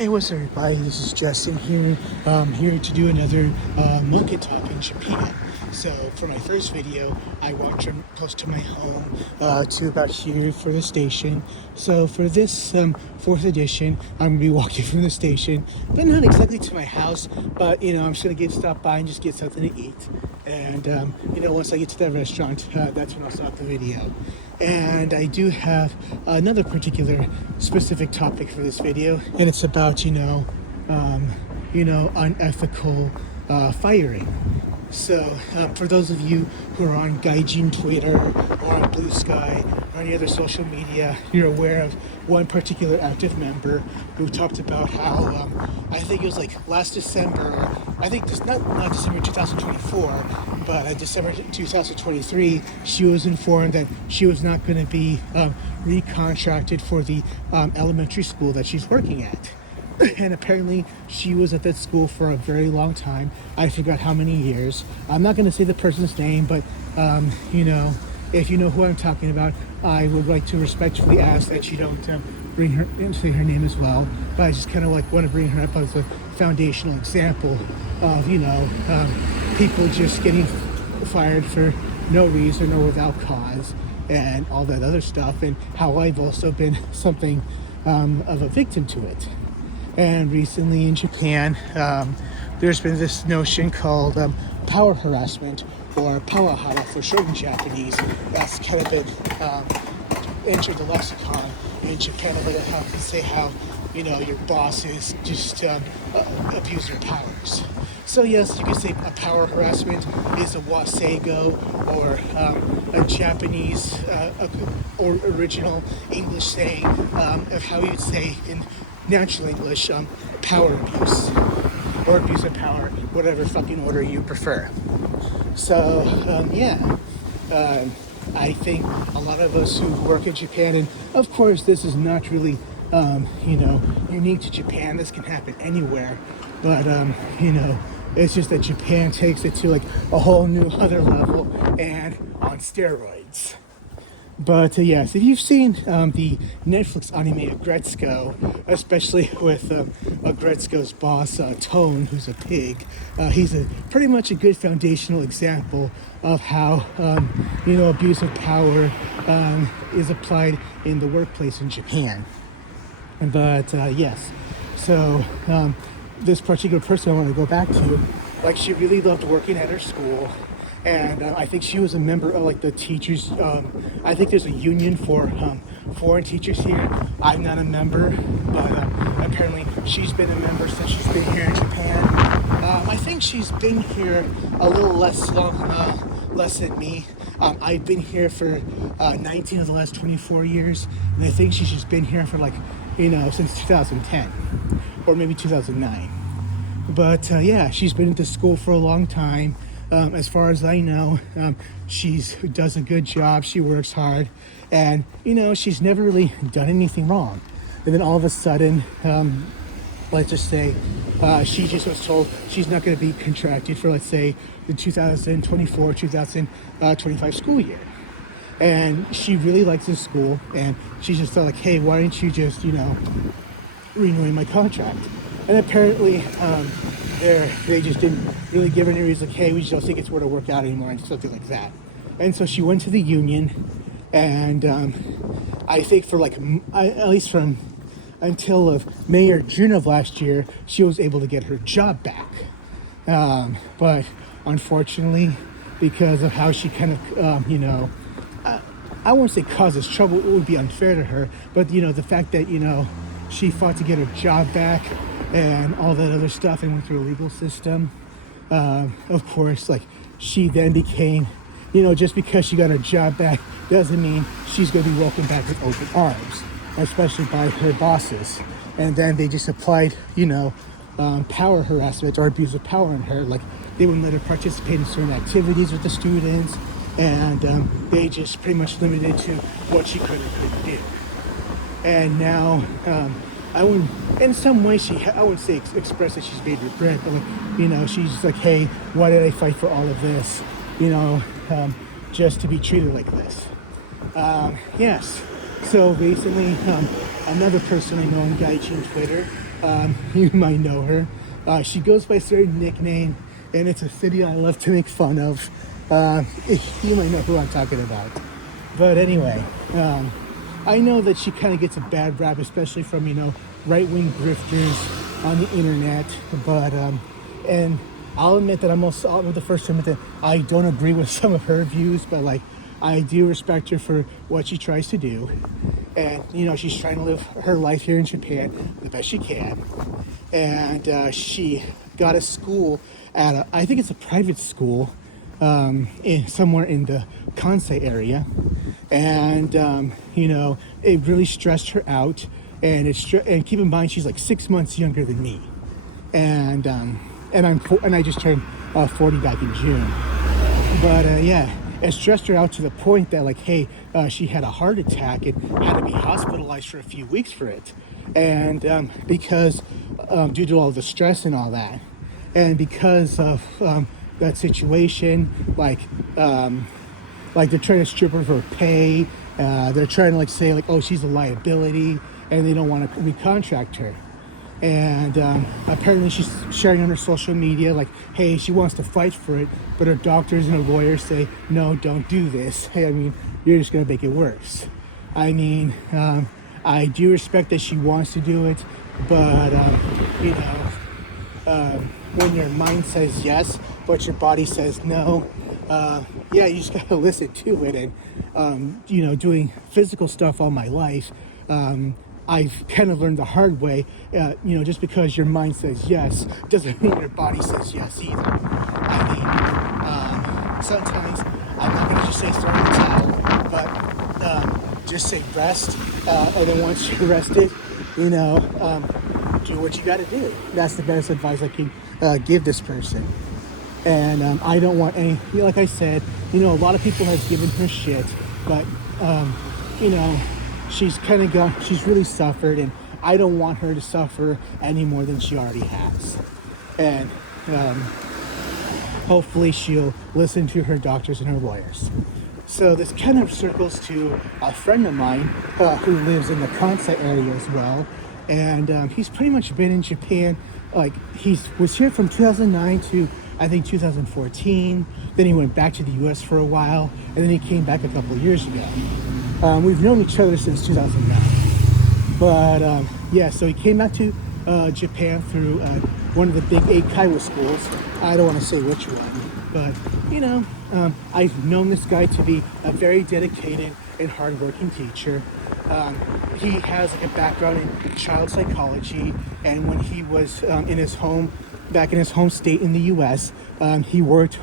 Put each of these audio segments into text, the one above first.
Hey, what's up, everybody? This is Justin here, here to do another market talk in Japan. So for my first video, I walked from close to my home to about here for the station. So for this fourth edition, I'm gonna be walking from the station, but not exactly to my house. But I'm just gonna stop by and just get something to eat. And once I get to that restaurant, that's when I'll stop the video. And I do have another particular specific topic for this video, and it's about unethical firing. So for those of you who are on Gaijin Twitter or on Blue Sky or any other social media, you're aware of one particular active member who talked about how I think it was like last December, I think this not December 2024, but December 2023, she was informed that she was not going to be recontracted for the elementary school that she's working at. And apparently she was at that school for a very long time. I forgot how many years. I'm not going to say the person's name, but if you know who I'm talking about, I would like to respectfully ask that you don't bring her and say her name as well. But I just kind of want to bring her up as a foundational example of people just getting fired for no reason or without cause and all that other stuff, and how I've also been something of a victim to it. And recently in Japan, there's been this notion called power harassment, or pawahara for short in Japanese. That's kind of been entered the lexicon in Japan, where they have to say how your bosses just abuse their powers. So yes, you could say a power harassment is a waseigo, or a Japanese or original English saying of how you'd say in natural English, power abuse, or abuse of power, whatever fucking order you prefer. So, I think a lot of us who work in Japan, and of course this is not really, unique to Japan, this can happen anywhere, but, it's just that Japan takes it to like a whole new other level and on steroids. But yes, if you've seen the Netflix anime Agretzko, especially with Agretzko's boss, Tone, who's a pig, he's pretty much a good foundational example of how, abuse of power is applied in the workplace in Japan. But yes, so this particular person I want to go back to, like, she really loved working at her school. And I think she was a member of like the teachers. I think there's a union for foreign teachers here. I'm not a member, but apparently she's been a member since she's been here in Japan. I think she's been here a little less than me. I've been here for 19 of the last 24 years, and I think she's just been here for since 2010 or maybe 2009. But she's been at the school for a long time. As far as I know, she does a good job. She works hard, and she's never really done anything wrong. And then all of a sudden, let's just say, she just was told she's not going to be contracted for, let's say, the 2024-2025 school year. And she really likes the school, and she just thought like, hey, why don't you just renew my contract? And apparently, they just didn't really give her any reason, like, hey, we just don't think it's going to work out anymore, and something like that. And so she went to the union, and I think for at least from until of May or June of last year, she was able to get her job back. But unfortunately, because of how she kind of, I won't say causes trouble, it would be unfair to her, but the fact that, she fought to get her job back and all that other stuff and went through a legal system. Of course, she then became, just because she got her job back doesn't mean she's going to be welcomed back with open arms, especially by her bosses. And then they just applied, power harassment or abuse of power on her. Like, they wouldn't let her participate in certain activities with the students, and they just pretty much limited to what she could and couldn't do. And now, I wouldn't, in some way, I wouldn't say express that she's made regret, but she's like, hey, why did I fight for all of this? Just to be treated like this. Yes. So recently, another person I know on Gaijin Twitter You might know her. She goes by a certain nickname, and it's a city I love to make fun of. You might know who I'm talking about. But anyway, I know that she kind of gets a bad rap, especially from, right-wing grifters on the internet. But, and I'll admit that I'll be the first to admit that I don't agree with some of her views, but like, I do respect her for what she tries to do. And, she's trying to live her life here in Japan the best she can. And she got a school I think it's a private school, somewhere in the Kansai area. And, it really stressed her out. And and keep in mind, she's like 6 months younger than me. And I just turned 40 back in June. But yeah, it stressed her out to the point that, like, hey, she had a heart attack and had to be hospitalized for a few weeks for it. And because due to all the stress and all that, and because of that situation, like they're trying to strip her of her pay. They're trying to say oh, she's a liability, and they don't want to recontract her. And apparently she's sharing on her social media hey, she wants to fight for it, but her doctors and her lawyers say, no, don't do this. Hey, I mean, you're just going to make it worse. I mean, I do respect that she wants to do it, but, when your mind says yes, but your body says no, yeah, you just got to listen to it. And, doing physical stuff all my life, I've kind of learned the hard way, just because your mind says yes doesn't mean your body says yes either. I mean, sometimes I'm not going to just say throw in the towel, but just say rest, and then once you're rested, do what you got to do. That's the best advice I can give this person. And I don't want any, like I said, a lot of people have given her shit, but, she's really suffered, and I don't want her to suffer any more than she already has. And hopefully she'll listen to her doctors and her lawyers. So this kind of circles to a friend of mine who lives in the Kansai area as well. And he's pretty much been in Japan, he was here from 2009 to I think 2014. Then he went back to the US for a while, and then he came back a couple of years ago. We've known each other since 2009. But yeah, so he came back to Japan through one of the big Eikaiwa schools. I don't want to say which one, but I've known this guy to be a very dedicated and hardworking teacher. He has a background in child psychology, and when he was back in his home state in the U.S., he worked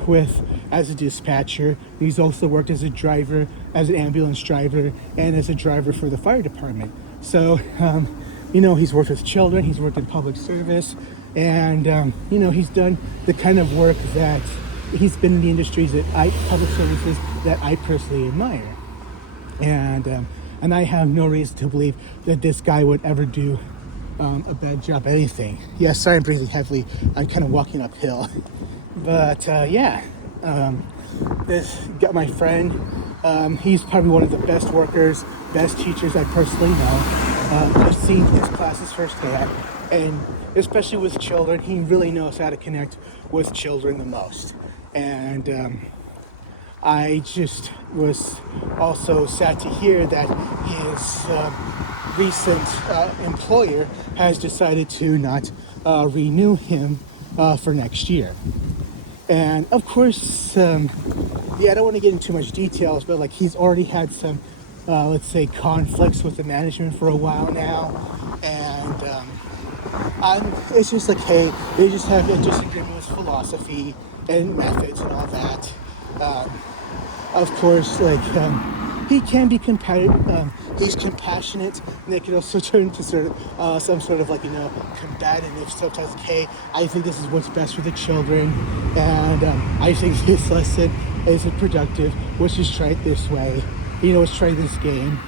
as a dispatcher. He's also worked as a driver, as an ambulance driver, and as a driver for the fire department. So, he's worked with children, he's worked in public service, and, he's done the kind of work that he's been in the industries public services that I personally admire. And I have no reason to believe that this guy would ever do a bad job at anything. Yes, sorry, I'm breathing heavily. I'm kind of walking uphill. But yeah, this got my friend. He's probably one of the best workers, best teachers I personally know. I've seen his classes firsthand, and especially with children, he really knows how to connect with children the most. And I just was also sad to hear that his recent employer has decided to not renew him for next year. And of course, I don't want to get into too much details, but he's already had some, let's say, conflicts with the management for a while now. And it's just hey, they just have a disagreement with philosophy and methods and all that. Of course, he can be competitive. He's compassionate, and it can also turn into some sort of combative. Sometimes, hey, I think this is what's best for the children, and I think this lesson isn't productive. Let's just try it this way. Let's try this game.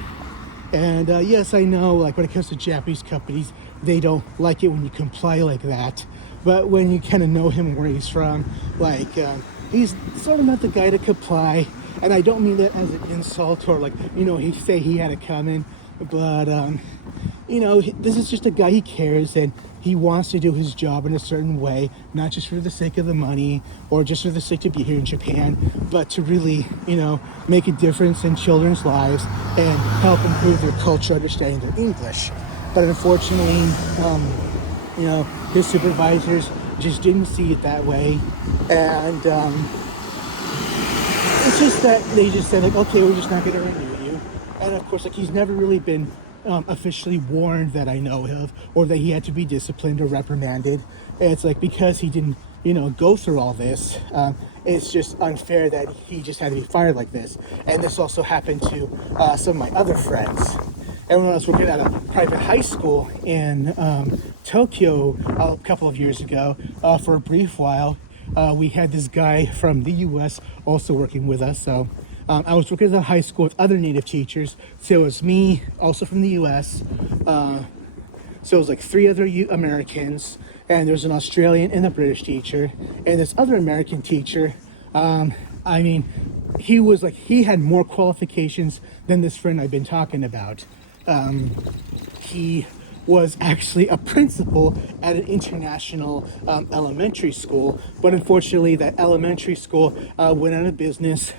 And yes, I know, when it comes to Japanese companies, they don't like it when you comply like that. But when you kind of know him, where he's from, he's sort of not the guy to comply. And I don't mean that as an insult or he say he had it coming, but this is just a guy, he cares, and he wants to do his job in a certain way, not just for the sake of the money or just for the sake to be here in Japan, but to really, make a difference in children's lives and help improve their culture, understanding their English. But unfortunately, his supervisors just didn't see it that way. And it's just that they just said, like, okay, we're just not going to renew you. And of course, like, he's never really been officially warned that I know of, or that he had to be disciplined or reprimanded. And it's like, because he didn't, go through all this, it's just unfair that he just had to be fired like this. And this also happened to some of my other friends. And when I was working at a private high school in Tokyo a couple of years ago, for a brief while, we had this guy from the US also working with us. So I was working at a high school with other native teachers. So it was me, also from the US. So it was like 3 other Americans, and there was an Australian and a British teacher. And this other American teacher, he had more qualifications than this friend I've been talking about. He was actually a principal at an international elementary school, but unfortunately that elementary school went out of business.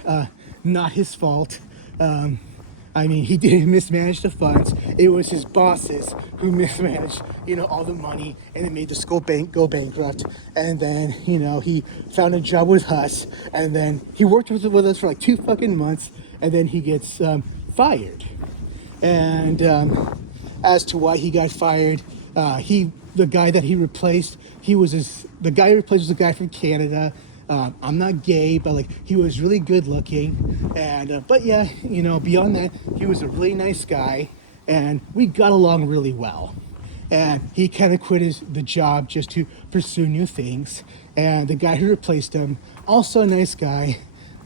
Not his fault. He didn't mismanage the funds. It was his bosses who mismanaged, all the money, and it made the school go bankrupt. And then, he found a job with us, and then he worked with us for like 2 fucking months, and then he gets fired. And as to why he got fired, the guy that he replaced, the guy he replaced was a guy from Canada. I'm not gay, but like, he was really good looking, and but yeah, beyond that, he was a really nice guy, and we got along really well. And he kind of quit the job just to pursue new things. And the guy who replaced him, also a nice guy,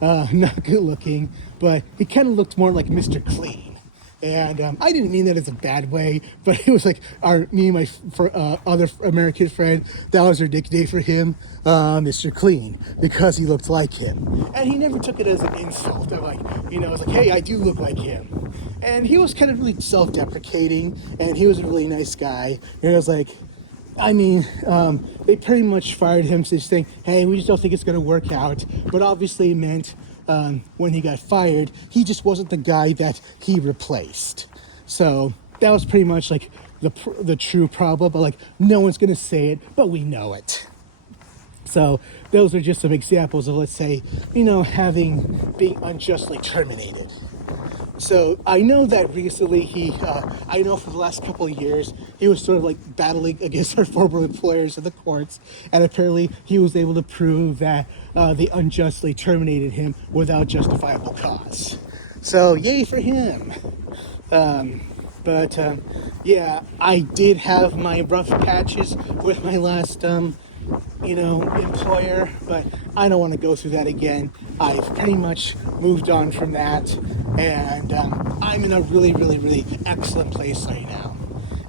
not good looking, but he kind of looked more like Mr. Clean. And I didn't mean that as a bad way, but it was like me and my other American friend, that was our nickname for him, Mr. Clean, because he looked like him. And he never took it as an insult. I was like, hey, I do look like him. And he was kind of really self-deprecating, and he was a really nice guy. And I was like, they pretty much fired him, just saying, hey, we just don't think it's going to work out. But obviously it meant when he got fired, he just wasn't the guy that he replaced. So that was pretty much like the true problem. But like, no one's going to say it, but we know it. So those are just some examples of, let's say, being unjustly terminated. So I know that recently I know for the last couple of years, he was sort of like battling against our former employers in the courts, and apparently he was able to prove that they unjustly terminated him without justifiable cause. So yay for him. Yeah, I did have my rough patches with my last employer, but I don't want to go through that again. I've pretty much moved on from that, and I'm in a really, really, really excellent place right now.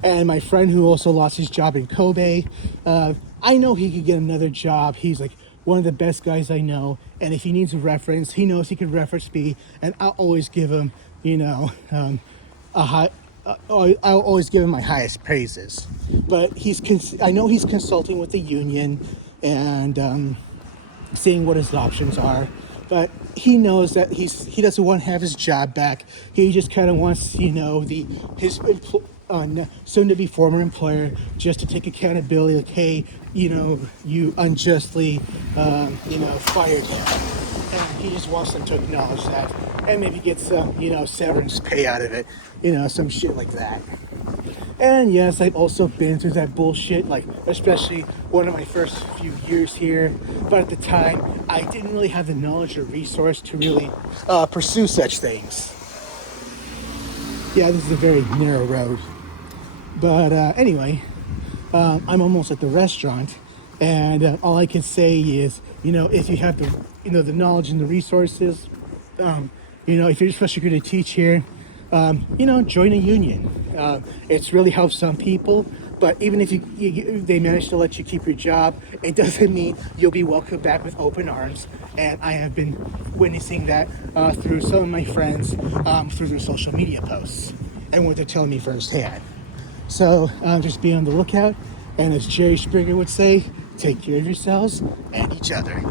And my friend who also lost his job in Kobe, I know he could get another job. He's like one of the best guys I know, and if he needs a reference, he knows he can reference me, and I'll always give him, I'll always give him my highest praises. But I know he's consulting with the union and seeing what his options are. But he knows that he doesn't want to have his job back. He just kind of wants, his soon-to-be former employer just to take accountability. Like, hey, you unjustly, fired him. And he just wants them to acknowledge that and maybe get some, severance pay out of it. Some shit like that. And yes, I've also been through that bullshit, like especially one of my first few years here. But at the time, I didn't really have the knowledge or resource to really pursue such things. Yeah, this is a very narrow road. But anyway, I'm almost at the restaurant, and all I can say is, if you have the, the knowledge and the resources, if you're especially going to teach here, join a union. It's really helped some people, but even if they manage to let you keep your job, it doesn't mean you'll be welcomed back with open arms. And I have been witnessing that through some of my friends, through their social media posts and what they're telling me firsthand. So just be on the lookout. And as Jerry Springer would say, take care of yourselves and each other.